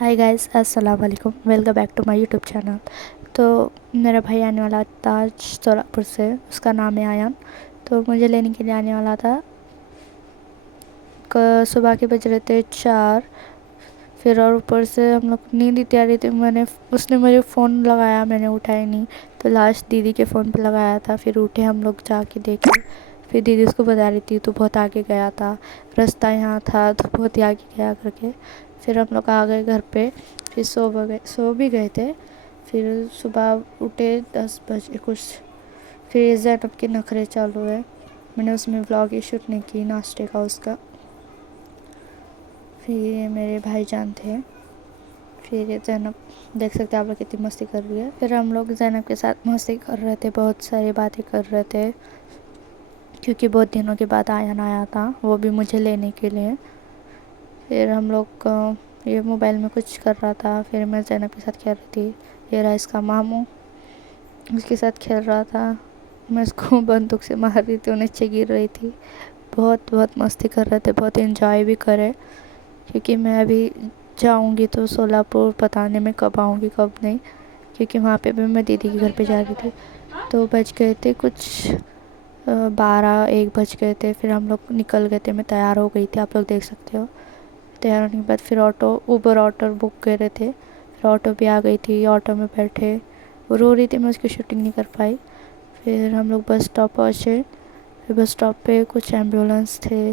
हाय guys, अस्सलाम वालेकुम। Welcome back to my YouTube channel. तो मेरा भाई आने वाला था आज सोलापुर से। उसका नाम है आयन। तो मुझे लेने के लिए आने वाला था। सुबह के बज रहे थे 4। फिर और ऊपर से हम लोग नींद इतनी आ रही थी। उसने मुझे फ़ोन लगाया, मैंने उठाया नहीं। तो लास्ट दीदी के फ़ोन पे लगाया था। फिर उठे हम लोग, जाके देखे। फिर दीदी उसको बता रही थी तो बहुत आगे गया था, रास्ता यहाँ था तो बहुत ही आगे गया करके। फिर हम लोग आ गए घर पे। फिर सो भी गए थे। फिर सुबह उठे 10 बजे कुछ। फिर ज़ैनब के नखरे चालू है। मैंने उसमें व्लॉग ही शूट नहीं की नाश्ते का उसका। फिर ये मेरे भाईजान थे। फिर ये ज़ैनब, देख सकते हैं आप लोग कितनी मस्ती कर रही है। फिर हम लोग ज़ैनब के साथ मस्ती कर रहे थे, बहुत सारी बातें कर रहे थे, क्योंकि बहुत दिनों के बाद आयन आया था, वो भी मुझे लेने के लिए। फिर हम लोग ये मोबाइल में कुछ कर रहा था। फिर मैं ज़ैनब के साथ खेल रही थी। ये रहा इसका मामू, उसके साथ खेल रहा था। मैं उसको बंदूक से मार रही थी, वो नीचे गिर रही थी। बहुत बहुत मस्ती कर रहे थे, बहुत इन्जॉय भी करे। क्योंकि मैं अभी जाऊंगी तो सोलापुर, पता नहीं मैं कब आऊँगी कब नहीं, क्योंकि वहाँ पे भी मैं दीदी के घर पे जा रही थी। तो बज गए थे कुछ 12-1 बज गए थे। फिर हम लोग निकल गए थे, मैं तैयार हो गई थी, आप लोग देख सकते हो। तैयार होने के बाद फिर उबर ऑटो बुक कर रहे थे। फिर ऑटो भी आ गई थी, ऑटो में बैठे। वो रो रही थी, मैं उसकी शूटिंग नहीं कर पाई। फिर हम लोग बस स्टॉप पहुँचे। फिर बस स्टॉप पे कुछ एम्बुलेंस थे,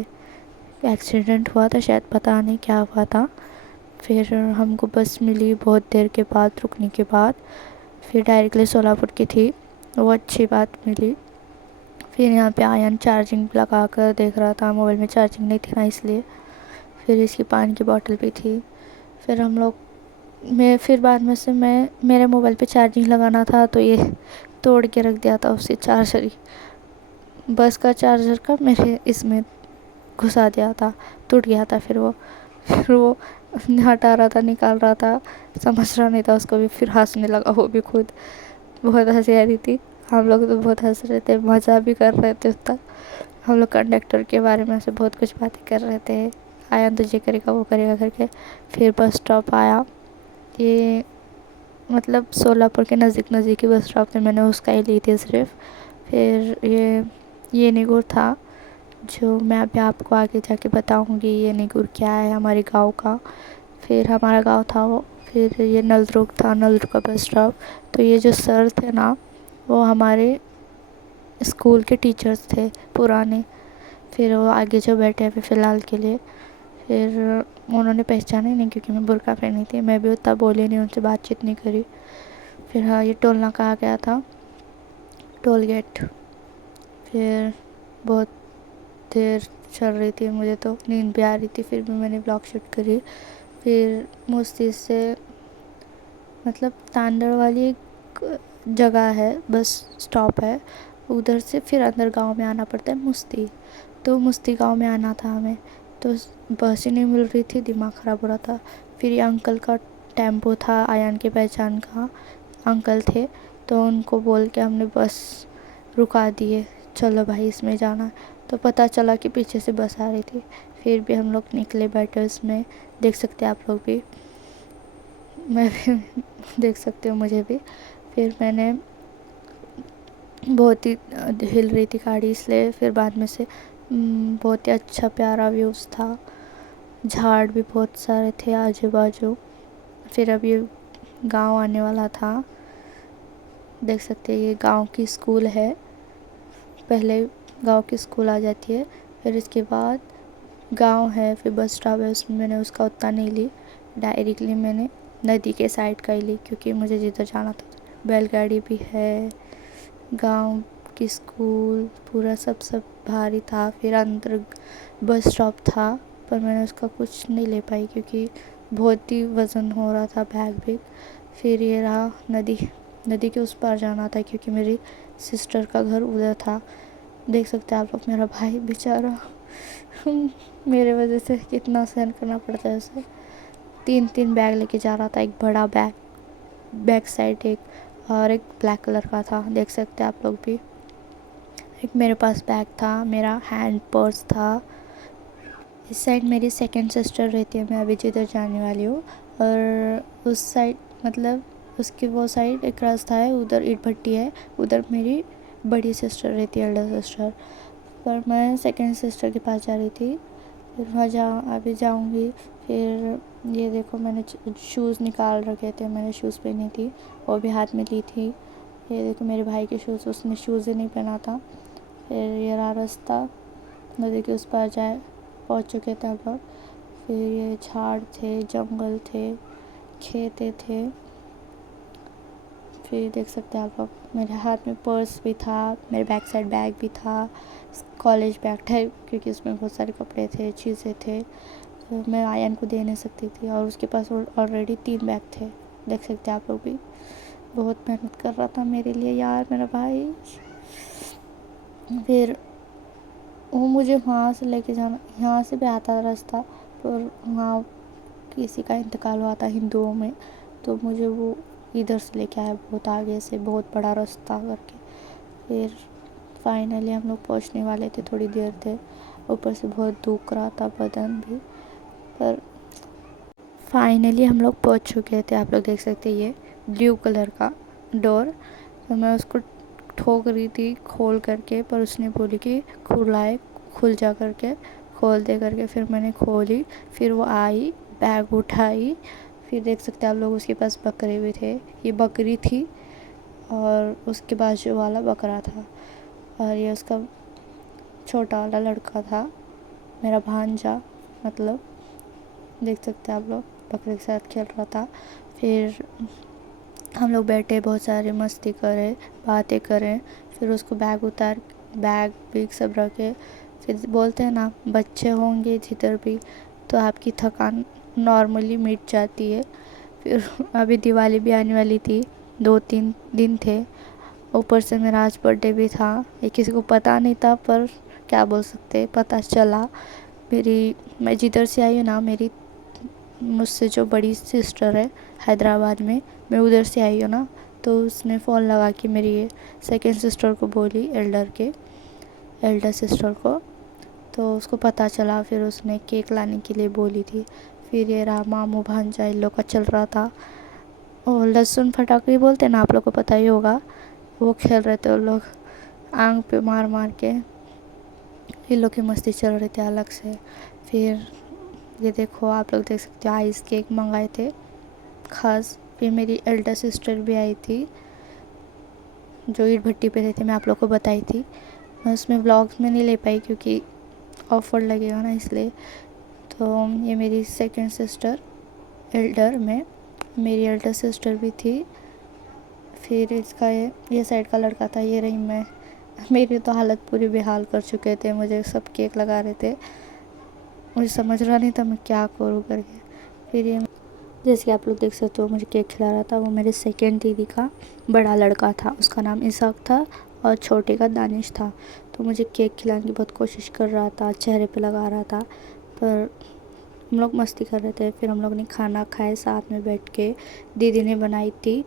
एक्सीडेंट हुआ था शायद, पता नहीं क्या हुआ था। फिर हमको बस मिली बहुत देर के बाद, रुकने के बाद। फिर डायरेक्टली सोलापुर की थी, वो अच्छी बात मिली। फिर यहाँ पे आयन चार्जिंग लगा कर देख रहा था, मोबाइल में चार्जिंग नहीं थी ना, इसलिए। फिर इसकी पानी की बोतल भी थी। फिर हम लोग फिर बाद में से मेरे मोबाइल पे चार्जिंग लगाना था, तो ये तोड़ के रख दिया था उससे चार्जर ही। बस का चार्जर का मेरे इसमें घुसा दिया था, टूट गया था। फिर वो हटा रहा था, निकाल रहा था, समझ रहा नहीं था उसको भी। फिर हंसने लगा वो भी खुद। बहुत हंसी आ रही थी। हम लोग तो बहुत हंस रहे थे, मज़ा भी कर रहे थे उतना। हम लोग कंडक्टर के बारे में से बहुत कुछ बातें कर रहे थे, आया तो ये करेगा वो करेगा करके। फिर बस स्टॉप आया, ये मतलब सोलापुर के नज़दीक नज़दीक ही बस स्टॉप थे, मैंने उसका ही ली थी सिर्फ। फिर ये निगुर था, जो मैं अभी आपको आगे जाके बताऊंगी ये निगुर क्या है हमारे गांव का। फिर हमारा गांव था वो। फिर ये नलद्रुग था, नलद्रुग का बस स्टॉप। तो ये जो सर थे ना, वो हमारे स्कूल के टीचर्स थे पुराने। फिर वो आगे जो बैठे हैं अभी फ़िलहाल के लिए। फिर उन्होंने पहचाना ही नहीं, क्योंकि मैं बुर्का पहनी थी। मैं भी उतना बोली नहीं, उनसे बातचीत नहीं करी। फिर हाँ, ये टोल नाका आ गया था, टोल गेट। फिर बहुत देर चल रही थी, मुझे तो नींद भी आ रही थी, फिर भी मैंने ब्लॉग शूट करी। फिर मुस्ती से, मतलब तांदड़ वाली एक जगह है, बस स्टॉप है, उधर से फिर अंदर गांव में आना पड़ता है मुस्ती। तो मुस्ती गांव में आना था हमें। तो बस ही नहीं मिल रही थी, दिमाग ख़राब हो रहा था। फिर ये अंकल का टेम्पो था, आयान के पहचान का अंकल थे। तो उनको बोल के हमने बस रुका दिए, चलो भाई इसमें जाना है। तो पता चला कि पीछे से बस आ रही थी। फिर भी हम लोग निकले, बैठे उसमें, देख सकते हैं आप लोग भी, मैं भी देख सकते हो मुझे भी। फिर मैंने बहुत ही हिल रही थी गाड़ी, इसलिए फिर बाद में से बहुत ही अच्छा प्यारा व्यूज़ था। झाड़ भी बहुत सारे थे आजू बाजू। फिर अब ये गांव आने वाला था, देख सकते हैं ये गांव की स्कूल है। पहले गांव की स्कूल आ जाती है, फिर इसके बाद गांव है, फिर बस स्टॉप है। उसमें मैंने उसका उतना नहीं ली, डायरेक्टली मैंने नदी के साइड का ही ली, क्योंकि मुझे जिधर जाना था। बैलगाड़ी भी है, गांव की स्कूल पूरा सब भारी था। फिर अंदर बस स्टॉप था, पर मैंने उसका कुछ नहीं ले पाई, क्योंकि बहुत ही वज़न हो रहा था, बैग भी। फिर ये रहा नदी, नदी के उस पार जाना था, क्योंकि मेरी सिस्टर का घर उधर था। देख सकते हैं आप लोग, मेरा भाई बेचारा मेरे वजह से कितना सहन करना पड़ता है उसे। 3 बैग लेके जा रहा था, एक बड़ा बैग बैक साइड, एक और एक ब्लैक कलर का था, देख सकते हैं आप लोग भी। एक मेरे पास बैग था, मेरा हैंड पर्स था, इस साइड मेरी सेकंड सिस्टर रहती है, मैं अभी जिधर जाने वाली हूँ, और उस साइड मतलब उसकी वो साइड एक रास्ता है, उधर ईंट भट्टी है, उधर मेरी बड़ी सिस्टर रहती है, एल्डर सिस्टर। पर मैं सेकंड सिस्टर के पास जा रही थी, फिर वहाँ अभी जाऊँगी। फिर ये देखो मैंने शूज़ निकाल रखे थे, मैंने शूज़ पहनी थी, वो भी हाथ में ली थी। ये देखो मेरे भाई के शूज़, उसने शूज़ ही नहीं पहना था। फिर ये रहा रास्ता, नदी के उस पार पहुँच चुके थे हम लोग। फिर ये झाड़ थे, जंगल थे, खेते थे। फिर देख सकते हैं आप लोग, मेरे हाथ में पर्स भी था, मेरे बैक साइड बैग भी था, कॉलेज बैग था, क्योंकि उसमें बहुत सारे कपड़े थे, चीज़ें थे, तो मैं आयन को दे नहीं सकती थी, और उसके पास ऑलरेडी 3 बैग थे। देख सकते हैं आप लोग भी, बहुत मेहनत कर रहा था मेरे लिए यार मेरा भाई। फिर वो मुझे वहाँ से लेके जाना, यहाँ से भी आता रास्ता, पर वहाँ किसी का इंतकाल हुआ था हिंदुओं में, तो मुझे वो इधर से लेके आया, बहुत आगे से, बहुत बड़ा रास्ता करके। फिर फाइनली हम लोग पहुँचने वाले थे, थोड़ी देर थे, ऊपर से बहुत दुख रहा था बदन भी, पर फाइनली हम लोग पहुँच चुके थे। आप लोग देख सकते हैं ये ब्लू कलर का डोर, तो मैं उसको ठोक रही थी खोल करके, पर उसने बोली कि खुल जा करके, खोल दे करके। फिर मैंने खोली, फिर वो आई, बैग उठाई। फिर देख सकते हैं आप लोग, उसके पास बकरे भी थे, ये बकरी थी और उसके बाजू वाला बकरा था, और ये उसका छोटा वाला लड़का था, मेरा भांजा मतलब। देख सकते हैं आप लोग, बकरे के साथ खेल रहा था। फिर हम लोग बैठे, बहुत सारे मस्ती करें, बातें करें। फिर उसको बैग बिग सब रखे। फिर बोलते हैं ना, बच्चे होंगे जिधर भी तो आपकी थकान नॉर्मली मिट जाती है। फिर अभी दिवाली भी आने वाली थी, 2-3 दिन थे, ऊपर से मेरा आज बर्थडे भी था। ये किसी को पता नहीं था, पर क्या बोल सकते, पता चला। मैं जिधर से आई हूँ ना, मुझसे जो बड़ी सिस्टर है हैदराबाद में, मैं उधर से आई हूँ ना, तो उसने फ़ोन लगा के मेरी सेकंड सिस्टर को बोली, एल्डर सिस्टर को, तो उसको पता चला। फिर उसने केक लाने के लिए बोली थी। फिर ये रहा मामू भांजा, इन लोग का चल रहा था। और लहसुन फटाके बोलते ना, आप लोग को पता ही होगा, वो खेल रहे थे वो लोग आंख पे मार मार के। ये लोग की मस्ती चल रही थी अलग से। फिर ये देखो आप लोग देख सकते हो, आइस केक मंगाए थे खास। फिर मेरी एल्डर सिस्टर भी आई थी, जो ईंट भट्टी पे रहती थी, मैं आप लोग को बताई थी। मैं उसमें व्लॉग्स में नहीं ले पाई क्योंकि ऑफर लगेगा ना, इसलिए। तो ये मेरी सेकंड सिस्टर एल्डर में, मेरी एल्डर सिस्टर भी थी। फिर इसका ये साइड का लड़का था, ये रही मैं। मेरी तो हालत पूरी बेहाल कर चुके थे, मुझे सब केक लगा रहे थे, मुझे समझ रहा नहीं था मैं क्या करूँ करके। फिर ये जैसे कि आप लोग देख सकते हो, मुझे केक खिला रहा था, वो मेरे सेकंड दीदी का बड़ा लड़का था, उसका नाम इसाक था, और छोटे का दानिश था। तो मुझे केक खिलाने की बहुत कोशिश कर रहा था, चेहरे पे लगा रहा था, पर हम लोग मस्ती कर रहे थे। फिर हम लोग ने खाना खाए साथ में बैठ के। दीदी ने बनाई थी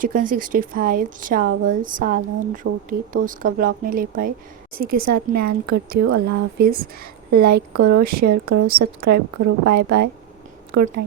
चिकन 65, चावल, सालन, रोटी, तो उसका व्लॉग नहीं ले पाई। इसी के साथ मैं एंड करती हूँ। अल्लाह हाफिज़। लाइक करो, शेयर करो, सब्सक्राइब करो। Bye bye, good night.